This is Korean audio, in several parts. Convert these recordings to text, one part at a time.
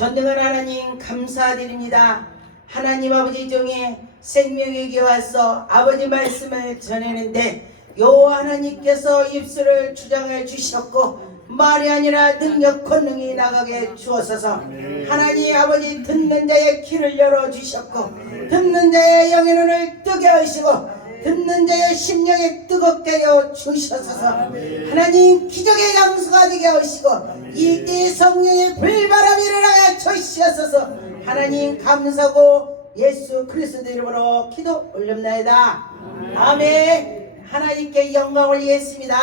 전능한 하나님 감사드립니다. 하나님 아버지 중에 생명에게 와서 아버지 말씀을 전하는데 요 하나님께서 입술을 주장해 주셨고 말이 아니라 능력 권능이 나가게 주옵소서. 하나님 아버지 듣는 자의 귀를 열어주셨고 듣는 자의 영의 눈을 뜨게 하시고 듣는 자의 심령에 뜨겁게 하여 주셔서 하나님 기적의 양수가 되게 하시고 이때 성령의 불바람이 일어나게 주시옵소서. 하나님 감사하고 예수 그리스도 이름으로 기도 올립나이다. 아멘. 하나님께 영광 올리겠습니다.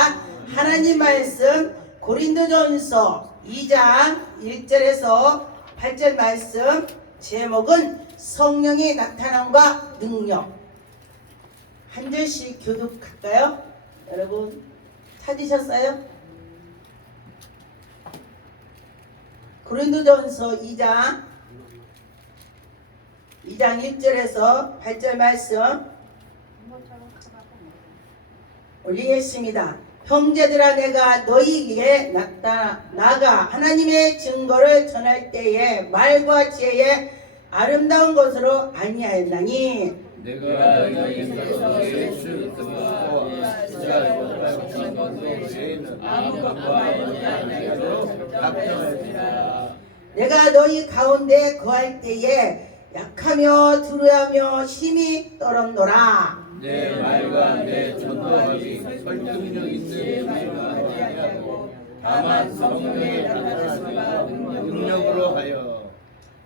하나님 말씀 고린도전서 2장 1절에서 8절 말씀, 제목은 성령의 나타남과 능력. 한 절씩 교독할까요? 여러분 찾으셨어요? 고린도전서 2장 1절에서 8절 말씀 올리겠습니다. 형제들아, 내가 너희에게 나가 하나님의 증거를 전할 때에 말과 지혜에 아름다운 것으로 아니하였나니 내가 너희에게서 예수 그리스도와 아무 것과 아니하므로 답변하였으나 내가 너희 가운데 거할 때에 약하며 두려워하며 힘이 떨었노라. 내 말과 내 전도하기 설득력 있는 말과 아니하고 다만 성령의 나타나심과 능력으로 하여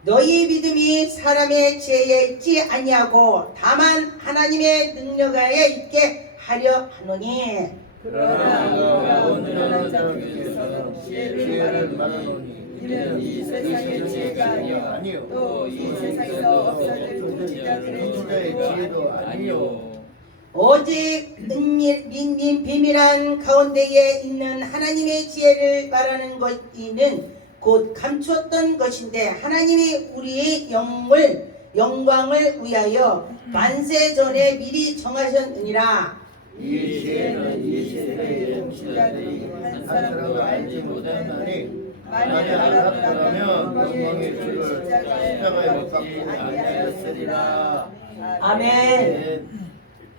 너희 믿음이 사람의 지혜에 있지 아니하고 다만 하나님의 능력하에 있게 하려 하노니. 그러나 너가 온전한 자들에게서 지혜를 말하노니 이는 이 세상의 지혜가 아니요 또 이 세상에서 없어질 지자들의 지혜도 아니요 오직 비밀한 가운데에 있는 하나님의 지혜를 말하는 것이는 곧 감추었던 것인데 하나님이 우리의 영광을 위하여 만세 전에 미리 정하셨느니라. 이 지혜는 이 시대의 지자들이 한 사람도 알지 못하나니 만일 알았더라면 영광의 주를 십자가에 못 박고 아니하였으리라. 아멘.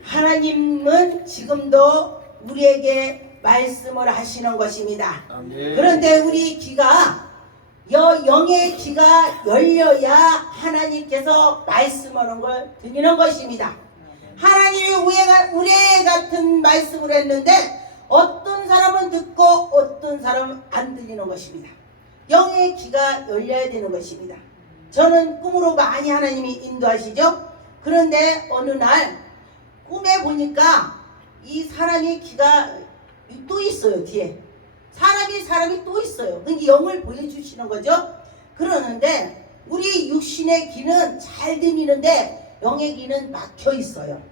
하나님은 지금도 우리에게 말씀을 하시는 것입니다. 아멘. 그런데 우리 귀가 영의 귀가 열려야 하나님께서 말씀하는 걸 들리는 것입니다. 하나님이 우레 같은 말씀을 했는데 어떤 사람은 듣고 어떤 사람은 안 들리는 것입니다. 영의 귀가 열려야 되는 것입니다. 저는 꿈으로 많이 하나님이 인도하시죠. 그런데 어느 날 꿈에 보니까 이 사람이 귀가 또 있어요. 뒤에 사람이 또 있어요. 그러니까 영을 보여주시는 거죠. 그러는데 우리 육신의 귀는 잘 들리는데 영의 귀는 막혀 있어요.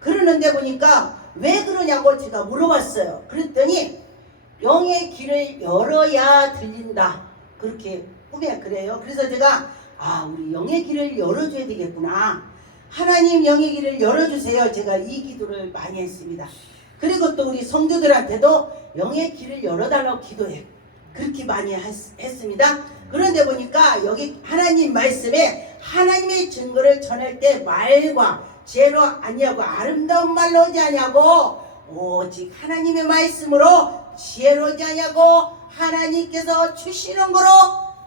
그러는데 보니까 왜 그러냐고 제가 물어봤어요. 그랬더니 영의 귀를 열어야 들린다. 그렇게 꿈에 그래요. 그래서 제가 우리 영의 귀를 열어줘야 되겠구나. 하나님 영의 귀를 열어주세요. 제가 이 기도를 많이 했습니다. 그리고 또 우리 성도들한테도 영의 귀를 열어달라고 기도해. 그렇게 많이 했습니다. 그런데 보니까 여기 하나님 말씀에 하나님의 증거를 전할 때 말과 지혜로 아니하고 아름다운 말로 오지 아니하고 오직 하나님의 말씀으로 지혜로 오지 아니하고 하나님께서 주시는 거로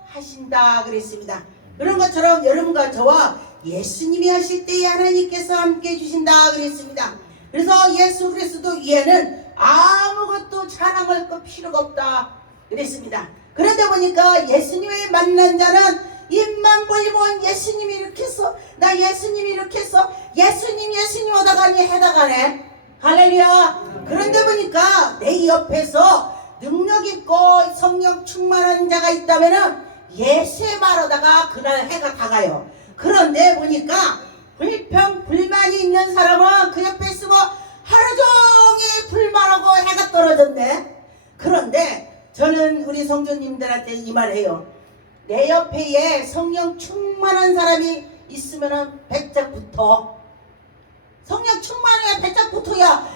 하신다 그랬습니다. 그런 것처럼 여러분과 저와 예수님이 하실 때에 하나님께서 함께 해주신다 그랬습니다. 그래서 예수 그리스도 위에는 아무것도 자랑할 것 필요가 없다 그랬습니다. 그런데 보니까 예수님을 만난 자는 입만 벌리면 예수님이 이렇게 했어, 나 예수님이 이렇게 했어, 예수님 하다가니 해다가네. 할렐루야. 그런데 보니까 내 옆에서 능력 있고 성령 충만한 자가 있다면은 예수의 말하다가 그날 해가 다 가요. 그런데 보니까 불만이 있는 사람은 그 옆에 있으면 하루 종일 불만하고 해가 떨어졌네. 그런데 저는 우리 성도님들한테 이 말해요. 내 옆에 성령 충만한 사람이 있으면 백작 붙어. 성령 충만해야 백작 붙어야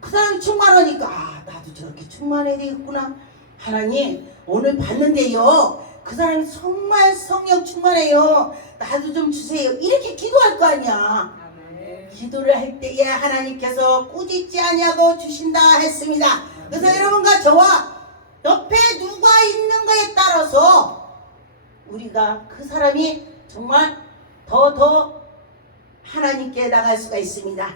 그 사람이 충만하니까 나도 저렇게 충만해야 되겠구나. 하나님 오늘 봤는데요, 그 사람이 정말 성령 충만해요. 나도 좀 주세요. 이렇게 기도할 거 아니야. 기도를 할 때에 하나님께서 꾸짖지 아니하고 주신다 했습니다. 그래서 여러분과 저와 옆에 누가 있는 거에 따라서 우리가 그 사람이 정말 더 하나님께 나갈 수가 있습니다.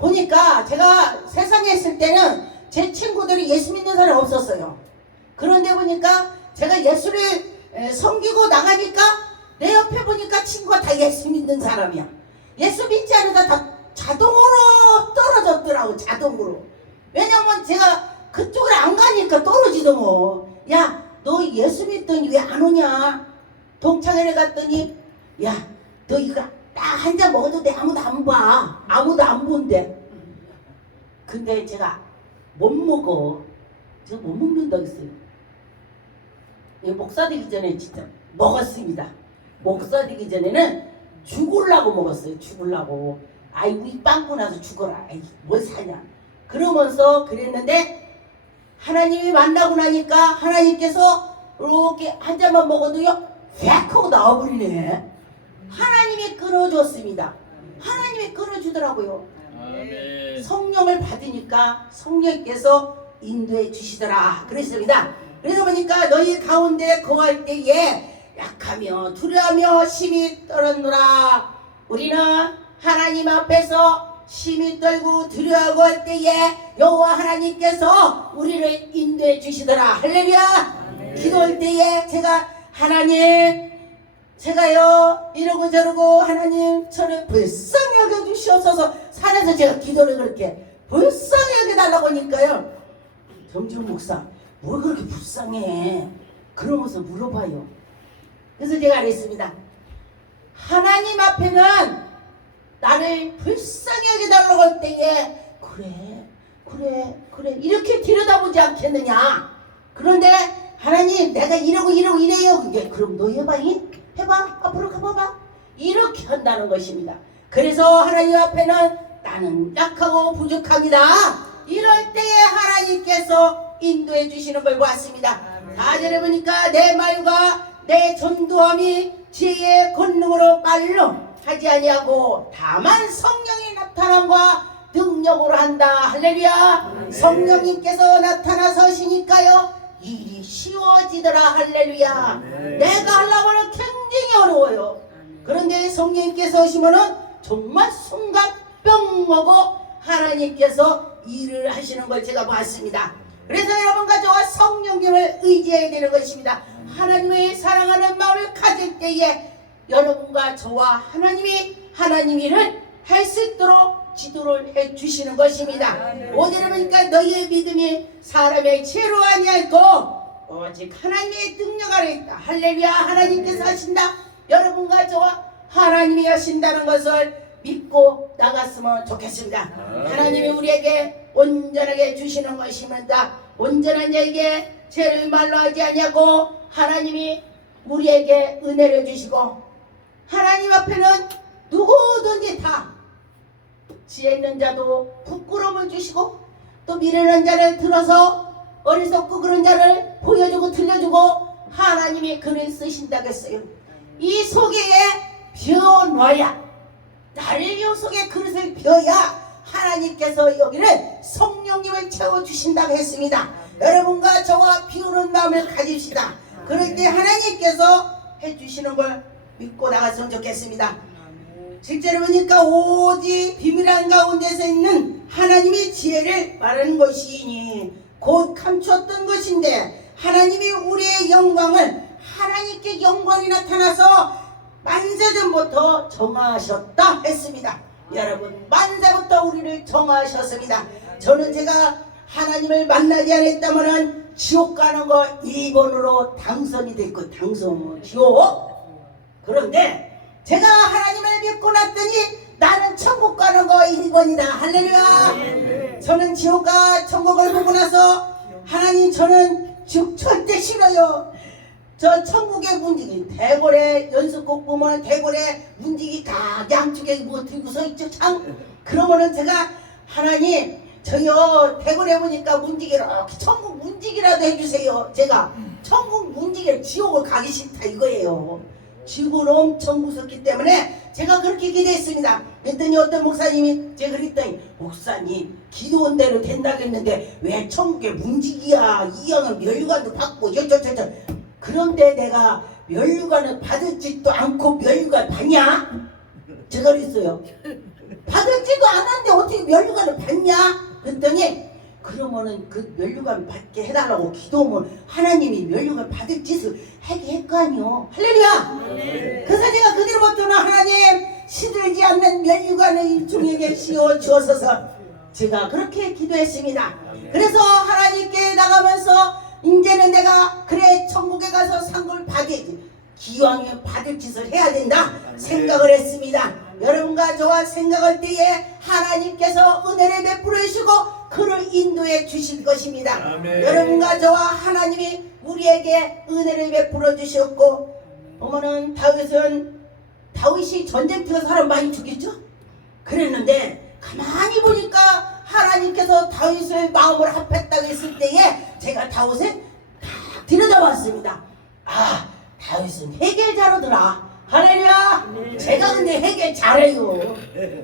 보니까 제가 세상에 있을 때는 제 친구들이 예수 믿는 사람이 없었어요. 그런데 보니까 제가 예수를 섬기고 나가니까 내 옆에 보니까 친구가 다 예수 믿는 사람이야. 예수 믿지 않으다 다 자동으로 떨어졌더라고. 자동으로. 왜냐면 제가 그쪽으로 안 가니까 떨어지도 뭐. 야, 너 예수 믿더니 왜 안 오냐? 동창회를 갔더니 야, 너 이거 딱 한 잔 먹어도 돼. 아무도 안 봐. 아무도 안 본대. 근데 제가 못 먹어. 제가 못 먹는다고 했어요. 목사 되기 전에 진짜 먹었습니다. 목사 되기 전에는 죽으려고 먹었어요. 죽으려고. 아이고 이 빵꾸 나서 죽어라. 아이 뭘 사냐. 그러면서 그랬는데 하나님이 만나고 나니까 하나님께서 이렇게 한 잔만 먹어도요 획 하고 나와버리네. 하나님이 끊어줬습니다. 하나님이 끊어주더라고요. 아멘. 성령을 받으니까 성령께서 인도해 주시더라 그랬습니다. 그래서 보니까 너희 가운데 거할 때에 약하며 두려워하며 심히 떨었노라. 우리는 하나님 앞에서 심히 떨고 두려워하고 할 때에 여호와 하나님께서 우리를 인도해 주시더라. 할렐루야. 기도할 때에 제가 하나님 제가요 이러고 저러고 하나님 저를 불쌍히 여겨주시옵소서. 산에서 제가 기도를 그렇게 불쌍히 여겨달라고 하니까요 정준 목사 뭘 그렇게 불쌍해 그러면서 물어봐요. 그래서 제가 그랬습니다. 하나님 앞에는 나를 불쌍히 여겨달라고 할 때에 그래 이렇게 들여다보지 않겠느냐. 그런데 하나님 내가 이러고 이래요. 그게 그럼 너 해봐 앞으로 가봐봐 이렇게 한다는 것입니다. 그래서 하나님 앞에는 나는 약하고 부족합니다. 이럴 때에 하나님께서 인도해 주시는 걸 보았습니다. 4절에 보니까 내 말과 내 전도함이 지혜의 권능으로 말로 하지 아니하고 다만 성령이 나타남과 능력으로 한다. 할렐루야. 성령님께서 나타나서시니까요 일이 쉬워지더라. 할렐루야. 내가 하려고 하면 굉장히 어려워요. 그런데 성령님께서 오시면은 정말 순간 뿅 먹고 하나님께서 일을 하시는 걸 제가 봤습니다. 그래서 여러분과 저와 성령님을 의지해야 되는 것입니다. 하나님의 사랑하는 마음을 가질 때에 여러분과 저와 하나님 일을 할 수 있도록 지도를 해 주시는 것입니다. 오늘은 보니까 너희의 믿음이 사람의 지혜로 아니하고 오직 하나님의 능력 아래 있다. 할렐루야. 하나님께서 하신다. 여러분과 저와 하나님이 하신다는 것을 믿고 나갔으면 좋겠습니다. 하나님이 우리에게 온전하게 주시는 것입니다. 온전한 자에게 죄를 말로 하지 아니하고 하나님이 우리에게 은혜를 주시고 하나님 앞에는 누구든지 다 지혜 있는 자도 부끄러움을 주시고 또 미련한 자를 들어서 어리석고 그런 자를 보여주고 들려주고 하나님이 글을 쓰신다고 했어요. 이 속에 벼놔야 나를 이 속에 그릇을 벼야 하나님께서 여기를 성령님을 채워주신다고 했습니다. 여러분과 저와 비우는 마음을 가집시다. 그럴 때 하나님께서 해주시는 걸 믿고 나갔으면 좋겠습니다. 실제로 보니까 오직 비밀한 가운데서 있는 하나님의 지혜를 말하는 것이니 곧 감추었던 것인데 하나님이 우리의 영광을 하나님께 영광이 나타나서 만세전부터 정하셨다 했습니다. 여러분 만세부터 우리를 정하셨습니다. 저는 제가 하나님을 만나지 않았다면 지옥 가는 거 2번으로 당선이 됐고 당선 지옥. 그런데 제가 하나님을 믿고 났더니 나는 천국 가는 거 1번이다. 할렐루야. 저는 지옥과 천국을 보고 나서 하나님 저는 지옥 절대 싫어요. 저 천국의 문지기 대궐의 연습곡 보면 대궐의 문지기 다 양쪽에 뭐 들고 서 있죠 참. 그러면은 제가 하나님 저요 대구에 보니까 문지기로 천국 문지기라도 해주세요. 제가 천국 문지기를 지옥을 가기 싫다 이거예요. 지옥은 엄청 무섭기 때문에 제가 그렇게 기도했습니다. 그랬더니 어떤 목사님이 제가 그랬더니 목사님 기도한 대로 된다겠는데 왜 천국에 문지기야 이왕은 멸류관도 받고 저저저저 그런데 내가 멸류관을 받을지도 않고 멸류관 받냐? 제가 그랬어요. 받을지도 않았는데 어떻게 멸류관을 받냐? 그랬더니 그러면은 그 멸류관 받게 해달라고 기도하면 하나님이 멸류관 받을 짓을 하게 할 거 아니요. 할렐루야. 그래서 제가 그대로부터는 하나님 시들지 않는 멸류관을 중에게 씌워 주어서 제가 그렇게 기도했습니다. 그래서 하나님께 나가면서 이제는 내가 그래 천국에 가서 상을 받아야지 기왕에 받을 짓을 해야 된다 생각을 했습니다. 여러분과 저와 생각할 때에 하나님께서 은혜를 베풀어 주시고 그를 인도해 주실 것입니다. 아멘. 여러분과 저와 하나님이 우리에게 은혜를 베풀어 주셨고 어머는 다윗이 전쟁터에서 사람 많이 죽였죠? 그랬는데 가만히 보니까 하나님께서 다윗을 마음을 합했다고 했을 때에 제가 다윗을 딱 들여다봤습니다. 아 다윗은 해결 잘하더라. 할렐루야. 제가 근데 해결 잘해요.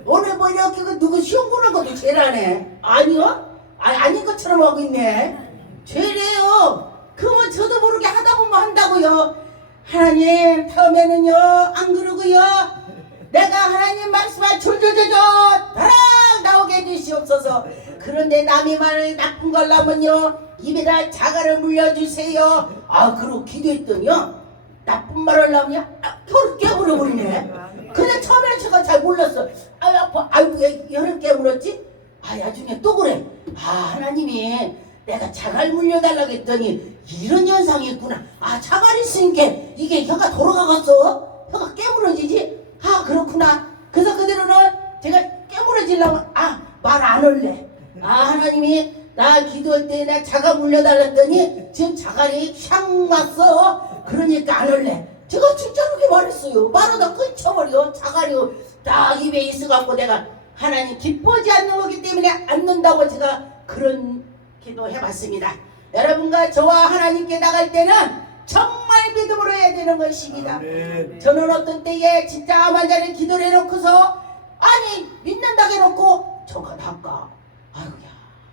오늘 뭐 이렇게 누구 시험 보는 것도 제일 안 해. 아니요? 아닌 것처럼 하고 있네. 죄래요. 그러면 저도 모르게 하다 보면 한다고요. 하나님 다음에는요 안 그러고요. 내가 하나님 말씀을 졸졸졸졸 다락 나오게 해주시옵소서. 그런데 남의 말을 나쁜 걸 하면요 입에다 자갈을 물려주세요. 아 그러고 기도했더니요 나쁜 말을 하면요 혀를 깨물어버리네. 근데 처음에는 제가 잘 몰랐어. 아유 아파. 아이고 왜 혀를 깨물었지? 아 나중에 또 그래. 아 하나님이 내가 자갈 물려달라고 했더니 이런 현상이 있구나. 아 자갈이 있으니까 이게 혀가 돌아가겠어. 혀가 깨물어지지. 아 그렇구나. 그래서 그대로는 제가 깨물어지려면 말 안 할래. 하나님이 나 기도할 때 나 자갈 물려달라 했더니 지금 자갈이 향 왔어. 그러니까 안 할래. 제가 진짜 그렇게 말했어요. 말하다 끊쳐버려. 자갈이 딱 입에 있어갖고 내가 하나님 기뻐하지 않는 거기 때문에 안 넣는다고 제가 그런 기도 해봤습니다. 여러분과 저와 하나님께 나갈 때는 정말 믿음으로 해야 되는 것입니다. 아멘. 저는 어떤 때에 진짜 만약에 기도를 해놓고서 아니 믿는다고 해놓고 저가 낫까 아이고야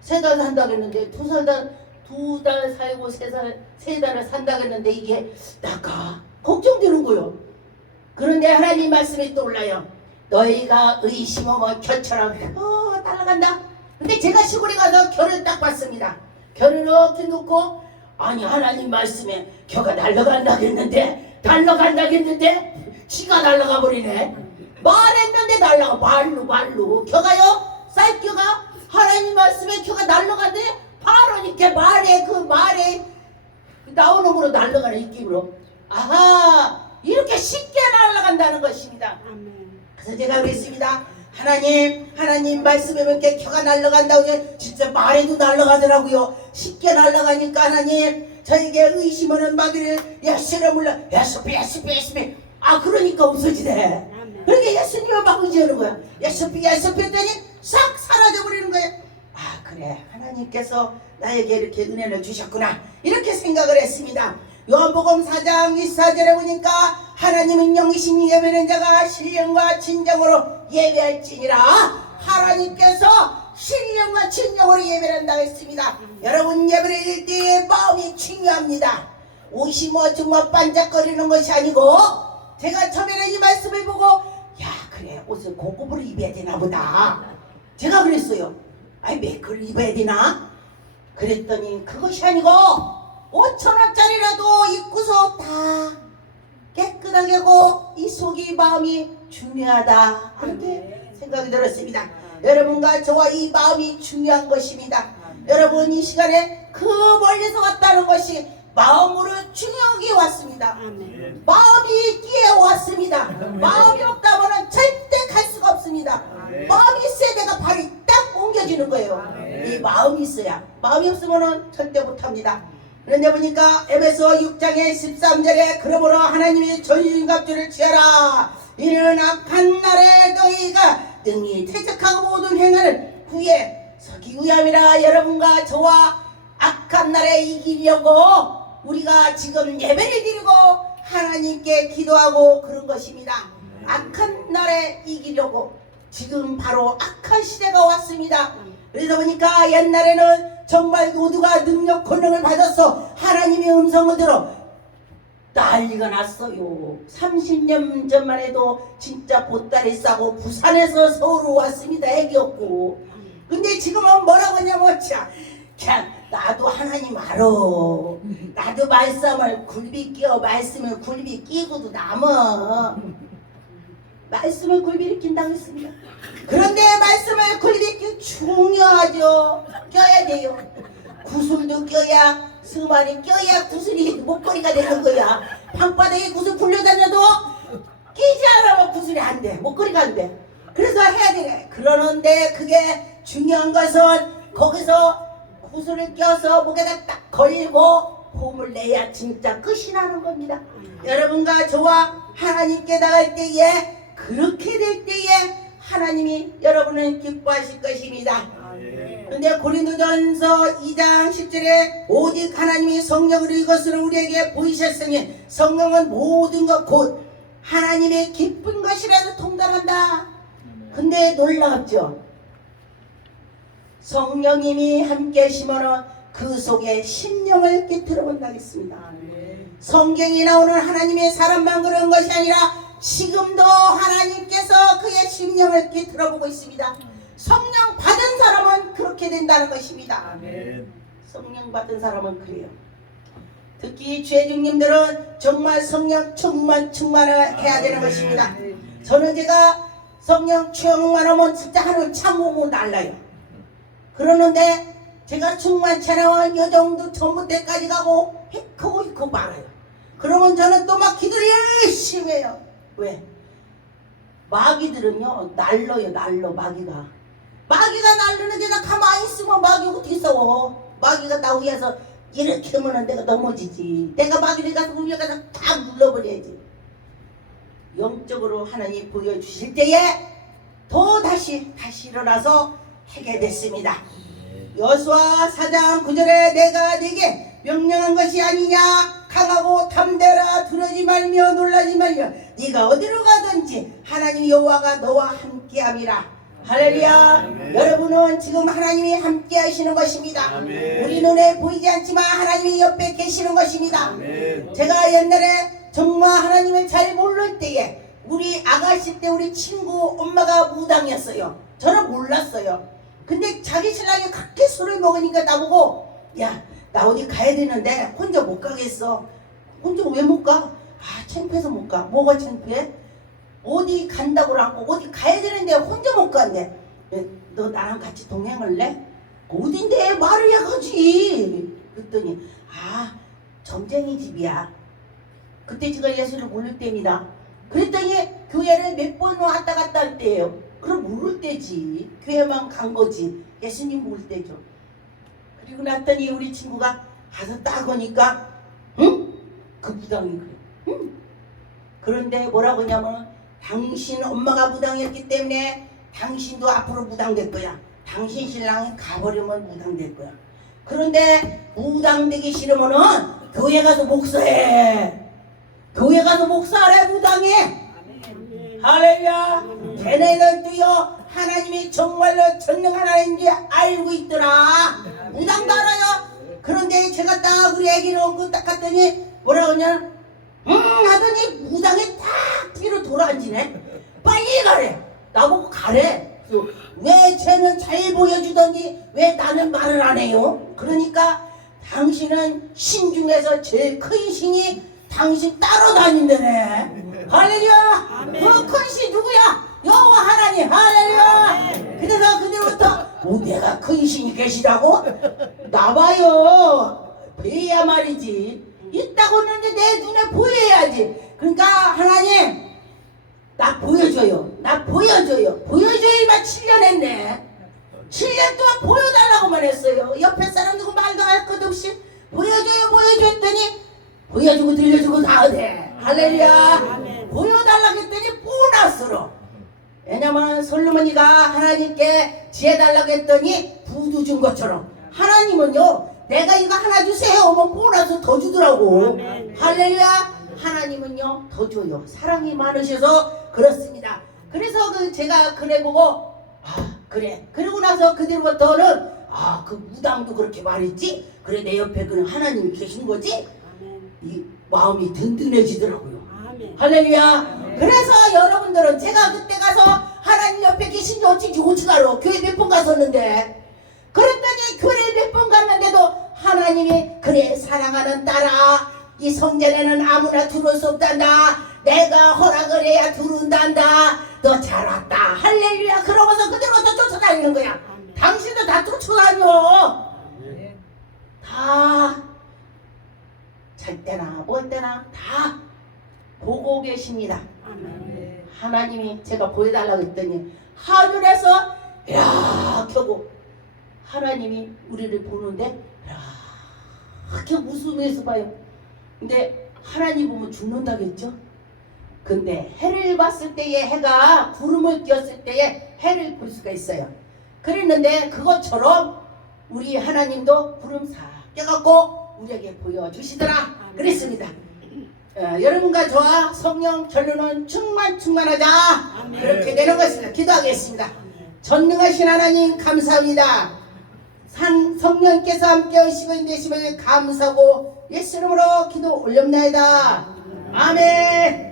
3달 산다고 했는데 2달 살고 3달을 산다고 했는데 이게 낫까 걱정되는 거요. 그런데 하나님 말씀이 떠올라요. 너희가 의심하면 겨처럼 날아간다. 근데 제가 시골에 가서 겨를 딱 봤습니다. 겨를 이렇게 놓고 아니 하나님 말씀에 겨가 날아간다고 했는데 지가 날아가 버리네. 말했는데 날아가 말로 겨가요 쌀겨가 하나님 말씀에 겨가 날아가는데 바로 이렇게 말에 나오는 거로 날아가는 느낌으로 아하 이렇게 쉽게 날아간다는 것입니다. 그래서 제가 그랬습니다. 하나님 말씀에 이렇게 겨가 날아간다고 해서 진짜 말에도 날아가더라고요. 쉽게 날아가니까 하나님 저에게 의심하는 마귀를 예수를 물러 예수피 그러니까 없어지네. 그러니까 예수님을 막 의지하는 거야. 예수피 했더니 싹 사라져버리는 거야. 그래 하나님께서 나에게 이렇게 은혜를 주셨구나 이렇게 생각을 했습니다. 요한복음 4장 24절에 보니까 하나님은 영이신 예배는 자가 신령과 진정으로 예배할지니라. 하나님께서 신령과 진정으로 예배를 한다고 했습니다. 여러분 예배를 드릴 때에 마음이 중요합니다. 옷이 정말 반짝거리는 것이 아니고 제가 처음에는 이 말씀을 보고 야 그래 옷을 고급으로 입어야 되나 보다 제가 그랬어요. 매크를 입어야 되나? 그랬더니 그것이 아니고 5,000원짜리라도 입고서 다 깨끗하게 하고 이 속이 마음이 중요하다 그렇게 생각이 들었습니다. 여러분과 저와 이 마음이 중요한 것입니다. 여러분 이 시간에 그 멀리서 왔다는 것이 마음으로 중요하게 왔습니다. 마음이 끼어 왔습니다. 마음이 없다면 절대 갈 수가 없습니다. 마음이 있어야 내가 발이 딱 옮겨지는 거예요. 이 마음이 있어야. 마음이 없으면 절대 못합니다. 그런데 보니까 에베소 6장의 13절에 그러므로 하나님이 전신갑주를 취하라. 이는 악한 날에 너희가 능히 퇴적하고 모든 행하는 후에 듣기 위함이라 여러분과 저와 악한 날에 이기려고 우리가 지금 예배를 드리고 하나님께 기도하고 그런 것입니다. 악한 날에 이기려고 지금 바로 악한 시대가 왔습니다. 그래서 보니까 옛날에는 정말 모두가 능력 권능을 받아서 하나님의 음성을 들어 난리가 났어요. 30년 전만 해도 진짜 보따리 싸고 부산에서 서울로 왔습니다. 애기였고. 근데 지금은 뭐라고 하냐면 그냥 나도 하나님 알아. 나도 말씀을 굴비 끼워. 말씀을 굴비 끼고도 남아. 말씀을 굴비를 낀다고 했습니다. 그런데 말씀을 굴비 끼 중요하죠. 껴야 돼요. 구슬도 껴야 스마리 껴야 구슬이 목걸이가 되는 거야. 방바닥에 구슬 굴려다녀도 끼지 않으면 구슬이 안 돼. 목걸이가 안 돼. 그래서 해야 돼. 그러는데 그게 중요한 것은 거기서 구슬을 껴서 목에다 딱 걸고 홈을 내야 진짜 끝이 나는 겁니다. 여러분과 저와 하나님께 나갈 때에 그렇게 될 때에 하나님이 여러분을 기뻐하실 것입니다. 그런데 고린도전서 2장 10절에 오직 하나님이 성령으로 이것을 우리에게 보이셨으니 성령은 모든 것 곧 하나님의 기쁜 것이라도 통달한다. 근데 놀랍죠? 성령님이 함께 심어놓은 그 속에 심령을 깨뜨려 본다 했습니다. 성경이 나오는 하나님의 사람만 그런 것이 아니라 지금도 하나님께서 그의 심령을 깨뜨려 보고 있습니다. 성령 받은 사람은 그렇게 된다는 것입니다. 성령 받은 사람은 그래요. 특히 죄중님들은 정말 성령 충만을 해야 되는 것입니다. 저는 제가 성령 충만하면 진짜 하늘 창호고 날라요. 그러는데 제가 충만치 않으면 요 정도 전부 때까지 가고 헥하고 말아요. 그러면 저는 또 막 기도를 열심히 해요. 왜? 마귀들은요 날러요. 날러 마귀가 날르는데 나 가만히 있으면 마귀 어떻게 싸워. 마귀가 나 위에서 이렇게 하면 내가 넘어지지. 내가 마귀를 가서 위에 가서 다 눌러버려야지. 영적으로 하나님 보여주실 때에 또 다시 일어나서 하게 됐습니다. 여호수아 4장 9절에 내가 네게 명령한 것이 아니냐. 강하고 담대라. 두려지 말며 놀라지 말며 네가 어디로 가든지 하나님 여호와가 너와 함께함이라. 할렐루야. 여러분은 지금 하나님이 함께 하시는 것입니다. 우리 눈에 보이지 않지만 하나님이 옆에 계시는 것입니다. 제가 옛날에 정말 하나님을 잘 모를 때에 우리 아가씨 때 우리 친구 엄마가 무당이었어요. 저는 몰랐어요. 근데 자기 신랑이 그렇게 술을 먹으니까 나보고 야, 나 어디 가야 되는데 혼자 못 가겠어. 혼자 왜 못 가? 아, 창피해서 못 가. 뭐가 창피해? 어디 간다고 하고 어디 가야 되는데 혼자 못 간대. 너 나랑 같이 동행할래? 어딘데 말을 해가지. 그랬더니 아, 점쟁이 집이야. 그때 제가 예수를 모를 때입니다. 그랬더니 교회를 몇 번 왔다 갔다 할 때예요. 그럼 모를 때지. 교회만 간 거지. 예수님 모를 때죠. 그리고 났더니 우리 친구가 가서 딱 오니까 응? 그 무당이 그래. 응? 그런데 뭐라고 하냐면 당신 엄마가 무당이었기 때문에 당신도 앞으로 무당될 거야. 당신 신랑이 가버리면 무당될 거야. 그런데 무당되기 싫으면은 교회 가서 목사해. 교회 가서 목사하래. 무당해. 할렐루야. 걔네들도요 하나님이 정말로 전능 하나님인지 알고 있더라. 무당도 알아요. 그런데 제가 딱 우리 애기를 딱 갔더니 뭐라고 하냐 하더니 무당에 딱 뒤로 돌아앉으네. 빨리 가래. 나보고 가래. 왜 쟤는 잘 보여주더니 왜 나는 말을 안 해요? 그러니까 당신은 신 중에서 제일 큰 신이 당신 따라다닌다네. 할렐루야. 그 큰 신 누구야? 여호와 하나님. 할렐루야. 그래서 그때부터 내가 큰 신이 계시다고? 나봐요. 뵈야 말이지. 있다고 했는데 내 눈에 보여야지. 그러니까 하나님 나 보여줘요. 나 보여줘요. 보여줘야만 7년 했네. 7년 동안 보여달라고만 했어요. 옆에 사람 누구 말도 할 것 없이 보여줘요 보여줬더니 보여주고 들려주고 다 돼. 할렐루야. 보여달라고 했더니 보너스로. 왜냐면 왜냐면 솔로몬이가 하나님께 지혜 달라고 했더니 부두 준 것처럼 하나님은요 내가 이거 하나 주세요 뭐 보너스 더 주더라고. 할렐루야. 하나님은요 더 줘요. 사랑이 많으셔서 그렇습니다. 그래서 제가 그래 보고 그래 그러고 나서 그 뒤로부터는 그 무당도 그렇게 말했지 그래 내 옆에 그냥 하나님이 계신 거지 이 마음이 든든해지더라고요. 할렐루야. 그래서 여러분들은 제가 그때 가서 하나님 옆에 계신지 어찌인지 어찌 알아. 교회 몇 번 갔었는데 그랬더니 교회 몇 번 갔는데도 하나님이 그래 사랑하는 딸아 이 성전에는 아무나 들어올 수 없단다. 내가 허락을 해야 들어온단다. 너 잘 왔다. 할렐루야. 그러고서 그대로부터 쫓아다니는 거야. 당신도 다 쫓아다녀. 다 잘 때나 뭘 때나 다 보고 계십니다. 하나님이 제가 보여달라고 했더니 하늘에서 이렇게 하고 하나님이 우리를 보는데 이렇게 웃으면서 봐요. 근데 하나님 보면 죽는다겠죠? 근데 해를 봤을 때에 해가 구름을 띄었을 때에 해를 볼 수가 있어요. 그랬는데 그것처럼 우리 하나님도 구름 싹 껴갖고 우리에게 보여주시더라 그랬습니다. 여러분과 저와 성령 결론은 충만하자 그렇게 되는 것입니다. 기도하겠습니다. 전능하신 하나님 감사합니다. 성령께서 함께 하시고 인도하심을 감사하고 예수 이름으로 기도 올렵나이다. 아멘.